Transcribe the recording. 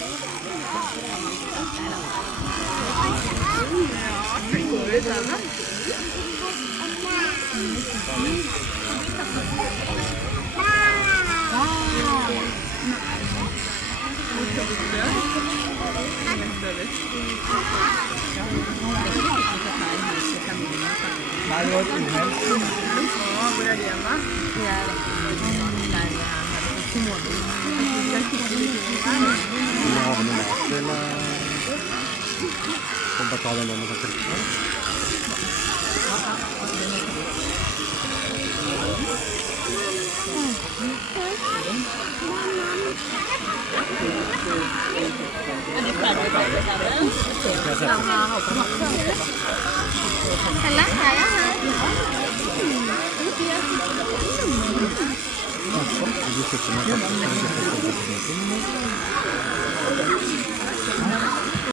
Tenk over det. Nei, det var et uheld. Hvor er de igjen da? Vil du ha med noe mat til? Kan du bare ta den nå med sånn krykke? Helle, her er her. Vil du sitte med